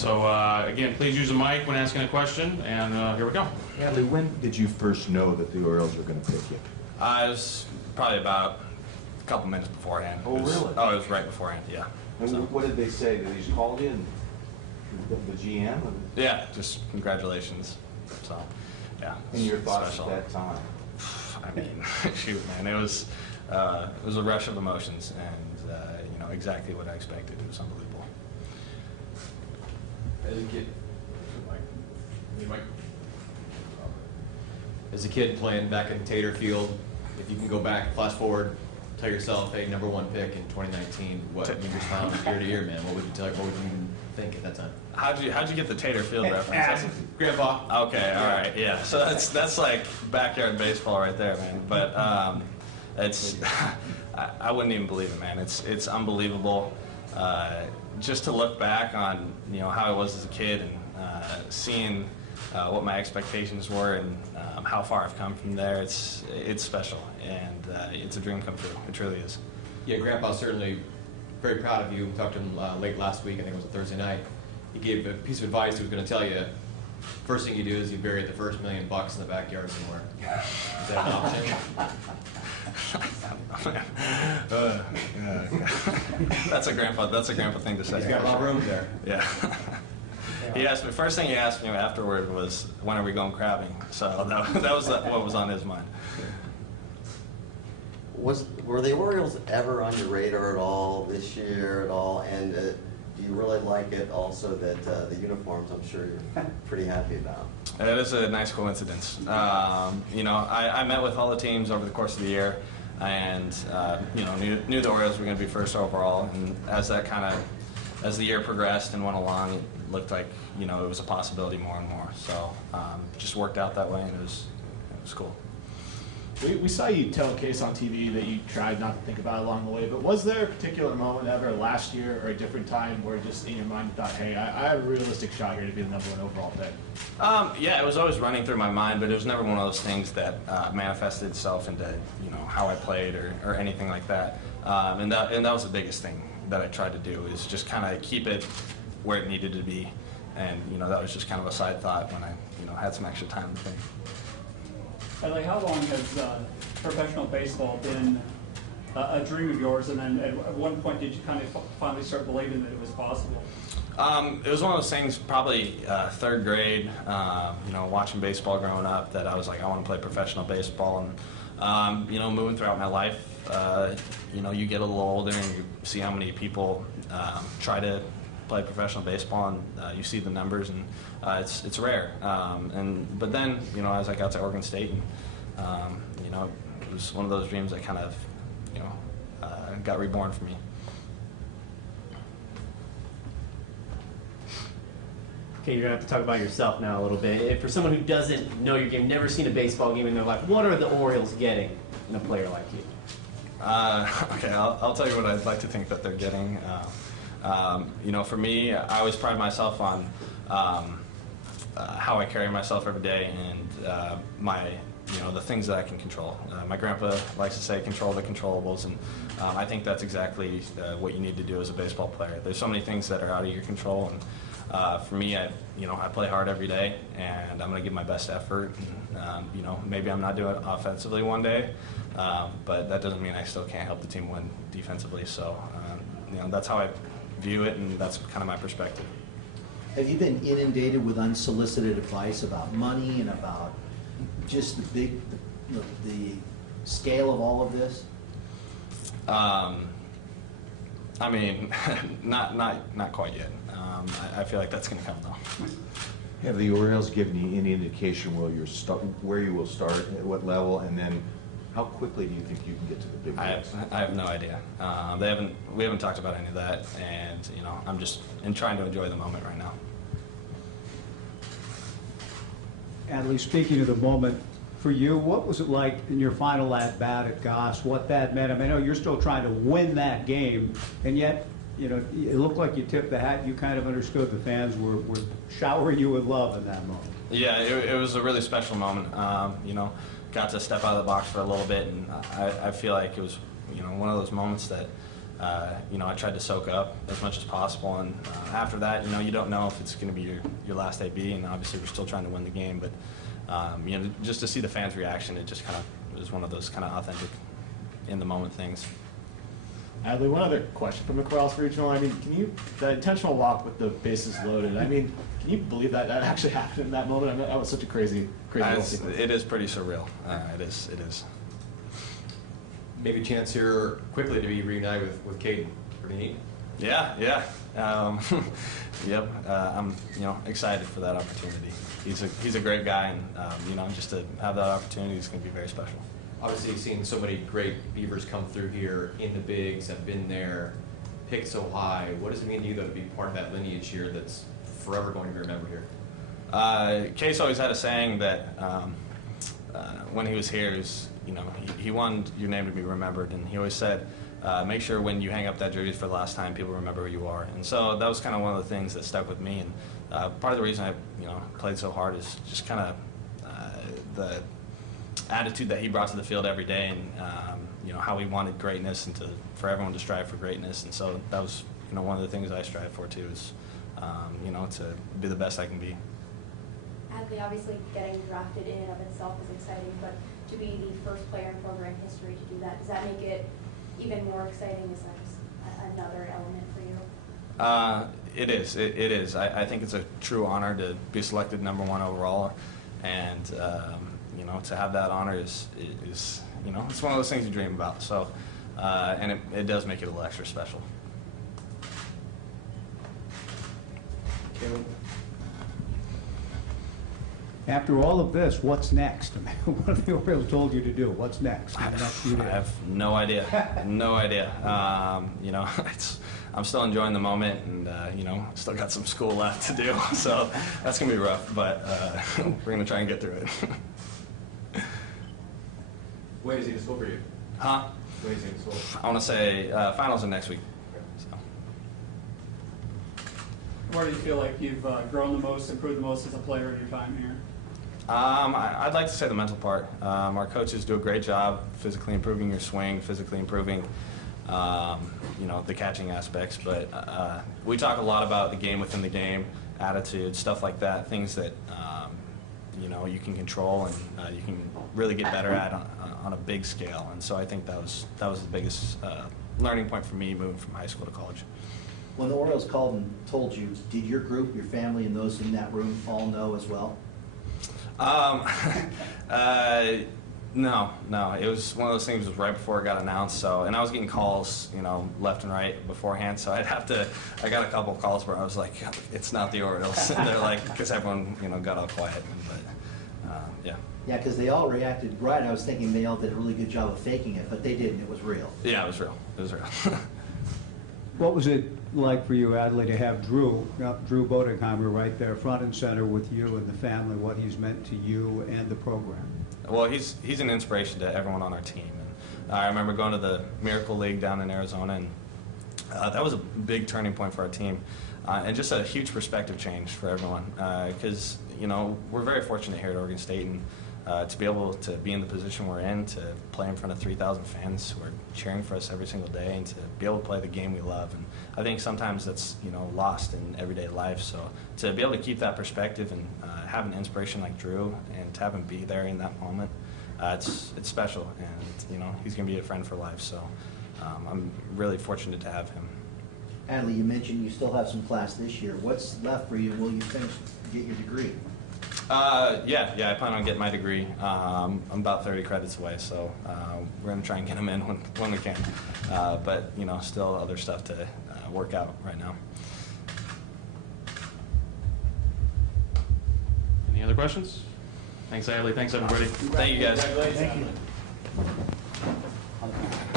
So again, please use a mic when asking a question, and here we go. Adley, when did you first know that the Orioles were going to pick you? It was probably about a couple minutes beforehand. Oh, really? Oh, it was right beforehand, yeah. And So, what did they say? Did they just call you and the GM? yeah, just congratulations. So, yeah. And your thoughts special. at that time? I mean, shoot, man, it was a rush of emotions, and you know, exactly what I expected. It was unbelievable. As a kid playing back in Tater Field, if you can go back, flash forward, tell yourself, hey, #1 pick in 2019, what you just found year to year, man? What would you tell? What would you think at that time? How'd you get the Tater Field reference? Grandpa. Okay, all right, yeah. So that's like backyard baseball right there, man. But it's I wouldn't even believe it, man. It's unbelievable. Just to look back on how I was as a kid and seeing what my expectations were and how far I've come from there, it's special, and it's a dream come true. It truly is. Yeah, Grandpa's certainly very proud of you. We talked to him late last week. I think it was a Thursday night. He gave a piece of advice he was going to tell you. First thing you do is you bury the first $1 million in the backyard somewhere. Is that an option? That's a grandpa thing to say. He's got a lot of room there. Yeah. He asked me. First thing he asked me afterward was, "When are we going crabbing?" So that was what was on his mind. Were the Orioles ever on your radar at all this year at all? And do you really like it also that the uniforms, I'm sure you're pretty happy about? It is a nice coincidence. I met with all the teams over the course of the year, and knew the Orioles were going to be first overall. And as the year progressed and went along, it looked like it was a possibility more and more. So just worked out that way, and it was cool. We saw you tell a case on TV that you tried not to think about along the way, but was there a particular moment ever last year or a different time where just in your mind you thought, hey, I have a realistic shot here to be the #1 overall pick? Yeah, it was always running through my mind, but it was never one of those things that manifested itself into how I played or anything like that. And that was the biggest thing that I tried to do, is just kind of keep it where it needed to be. And that was just kind of a side thought when I had some extra time to think. Adley, how long has professional baseball been a dream of yours, and then at one point did you kind of finally start believing that it was possible? It was one of those things, probably third grade, watching baseball growing up, that I was like, I want to play professional baseball. And moving throughout my life, you get a little older and you see how many people try to play professional baseball, and you see the numbers, and it's rare. But then as I got to Oregon State, and it was one of those dreams that kind of got reborn for me. Okay, you're gonna have to talk about yourself now a little bit. If for someone who doesn't know your game, never seen a baseball game in their life, what are the Orioles getting in a player like you? Okay, I'll tell you what I'd like to think that they're getting. For me, I always pride myself on how I carry myself every day, and the things that I can control. My grandpa likes to say, control the controllables, and I think that's exactly what you need to do as a baseball player. There's so many things that are out of your control, and for me, I play hard every day, and I'm going to give my best effort. And, maybe I'm not doing it offensively one day, but that doesn't mean I still can't help the team win defensively. So, that's how I view it, and that's kind of my perspective. Have you been inundated with unsolicited advice about money and about just the scale of all of this? Not quite yet. I feel like that's going to come though. Have the Orioles given you any indication where you will start, at what level, and then how quickly do you think you can get to the big leagues? I have no idea. We haven't talked about any of that, and I'm just trying to enjoy the moment right now. Adley, speaking of the moment, for you, what was it like in your final at-bat at Goss, what that meant? I mean, I know you're still trying to win that game, and yet, it looked like you tipped the hat. You kind of understood the fans were showering you with love in that moment. Yeah, it was a really special moment. Got to step out of the box for a little bit, and I feel like it was, one of those moments that you know, I tried to soak up as much as possible. And after that, you know, you don't know if it's going to be your last AB, and obviously we're still trying to win the game. But you know, just to see the fans' reaction, it just kind of was one of those kind of authentic, in the moment things. Adley, one other question from McCorrell's Regional. I mean, the intentional walk with the bases loaded, I mean, can you believe that actually happened in that moment? I mean, that was such a crazy little sequence. It is pretty surreal. It is. Maybe a chance here quickly to be reunited with Caden. Pretty neat. Yeah. Yep. I'm, you know, excited for that opportunity. He's a great guy, and you know, just to have that opportunity is going to be very special. Obviously, seeing so many great Beavers come through here in the bigs, have been there, picked so high. What does it mean to you, though, to be part of that lineage here that's forever going to be remembered here? Case always had a saying that when he was here, you know, he wanted your name to be remembered, and he always said, make sure when you hang up that jersey for the last time, people remember who you are. And so that was kind of one of the things that stuck with me. And part of the reason I, you know, played so hard is just kind of the attitude that he brought to the field every day, and you know, how he wanted greatness and for everyone to strive for greatness. And so that was, you know, one of the things I strive for too, is you know, to be the best I can be. Adley, obviously getting drafted in and of itself is exciting, but to be the first player in program history to do that, does that make it even more exciting? Is that just another element for you? It is. It is. I think it's a true honor to be selected #1 overall, and you know, to have that honor is you know, it's one of those things you dream about. So, and it does make it a little extra special. After all of this, what's next? I mean, what have the Orioles told you to do? What's next? I have no idea. No idea. You know, I'm still enjoying the moment, and you know, still got some school left to do, so that's gonna be rough. But we're gonna try and get through it. When is he to school for you? Huh? When is he to school? I want to say finals are next week. So. Where do you feel like you've grown the most, improved the most as a player in your time here? I'd like to say the mental part. Our coaches do a great job physically improving your swing, physically improving, you know, the catching aspects. But we talk a lot about the game within the game, attitude, stuff like that, things that you know, you can control and you can really get better at on a big scale. And so I think that was the biggest learning point for me moving from high school to college. When the Orioles called and told you, did your group, your family, and those in that room all know as well? No. It was one of those things. It was right before it got announced. So, and I was getting calls, you know, left and right beforehand. So I got a couple of calls where I was like, it's not the Orioles. And they're like, because everyone, you know, got all quiet. But yeah. Yeah, because they all reacted right. I was thinking they all did a really good job of faking it, but they didn't. It was real. Yeah, it was real. It was real. What was it like for you, Adley, to have Drew Bodenheimer right there front and center with you and the family, what he's meant to you and the program? Well, he's an inspiration to everyone on our team. And I remember going to the Miracle League down in Arizona, and that was a big turning point for our team, and just a huge perspective change for everyone. Because you know, we're very fortunate here at Oregon State, and to be able to be in the position we're in, to play in front of 3,000 fans who are cheering for us every single day, and to be able to play the game we love. And I think sometimes that's, you know, lost in everyday life. So to be able to keep that perspective and have an inspiration like Drew, and to have him be there in that moment, it's special. And you know, he's going to be a friend for life. So I'm really fortunate to have him. Adley, you mentioned you still have some class this year. What's left for you? Will you get your degree? Yeah, I plan on getting my degree. I'm about 30 credits away, so we're going to try and get them in when we can. But, you know, still other stuff to work out right now. Any other questions? Thanks, Adley. Thanks, everybody. Thank you, guys. Thank you.